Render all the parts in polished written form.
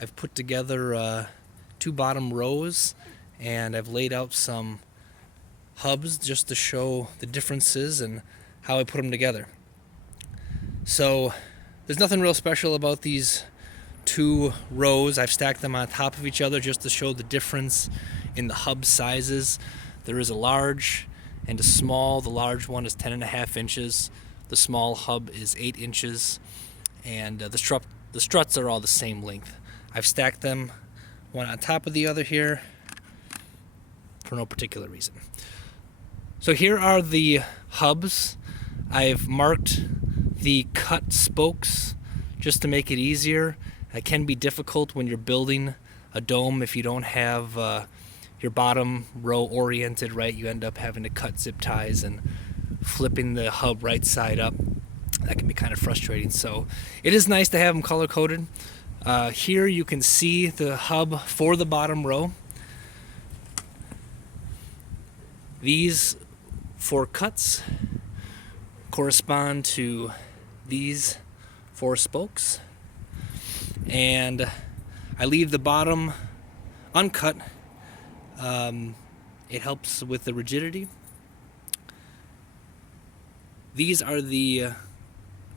I've put together two bottom rows, and I've laid out some hubs just to show the differences and how I put them together. So there's nothing real special about these two rows. I've stacked them on top of each other just to show the difference in the hub sizes. There is a large and a small. The large one is 10.5 inches. The small hub is 8 inches, and the struts are all the same length. I've stacked them one on top of the other here for no particular reason. So here are the hubs. I've marked the cut spokes just to make it easier. It can be difficult when you're building a dome if you don't have your bottom row oriented right. You end up having to cut zip ties and flipping the hub right side up. That can be kind of frustrating. So it is nice to have them color coded. Here you can see the hub for the bottom row. These 4 cuts correspond to these 4 spokes, and I leave the bottom uncut. It helps with the rigidity. These are the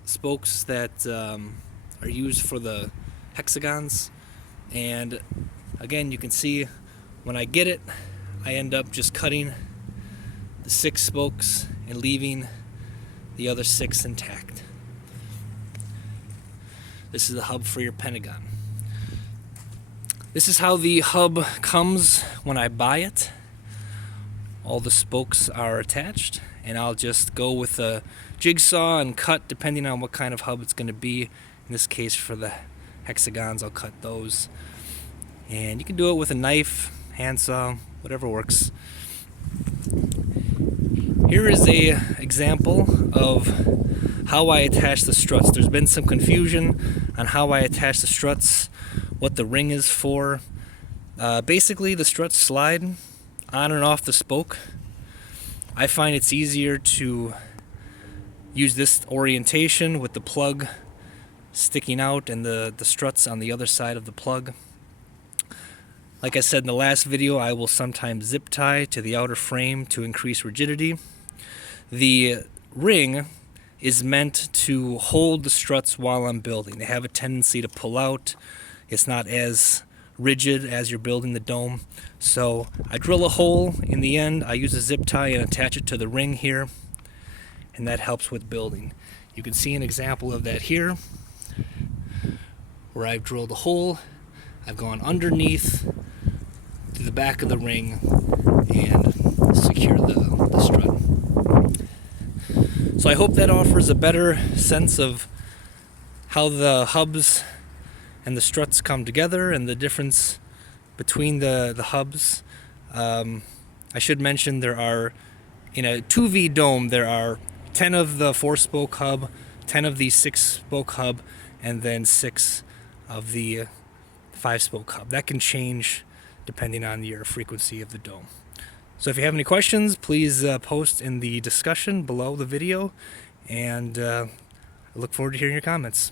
spokes that are used for the hexagons, and again, you can see when I get it, I end up just cutting the 6 spokes and leaving the other 6 intact. This is the hub for your pentagon. This is how the hub comes when I buy it. All the spokes are attached, and I'll just go with a jigsaw and cut depending on what kind of hub it's going to be. In this case, for the hexagons, I'll cut those. And you can do it with a knife, handsaw, whatever works. Here is an example of how I attach the struts. There's been some confusion on how I attach the struts, what the ring is for. Basically, the struts slide on and off the spoke. I find it's easier to use this orientation with the plug sticking out and the struts on the other side of the plug. Like I said in the last video, I will sometimes zip tie to the outer frame to increase rigidity. The ring is meant to hold the struts while I'm building. They have a tendency to pull out. It's not as rigid as you're building the dome. So I drill a hole in the end. I use a zip tie and attach it to the ring here, and that helps with building. You can see an example of that here, where I've drilled a hole. I've gone underneath to the back of the ring and secured the strut. So I hope that offers a better sense of how the hubs and the struts come together and the difference between the hubs. I should mention there are, in a 2V dome, there are 10 of the 4-spoke hub, 10 of the 6-spoke hub, and then 6 of the 5-spoke hub. That can change depending on your frequency of the dome. So if you have any questions, please post in the discussion below the video, and I look forward to hearing your comments.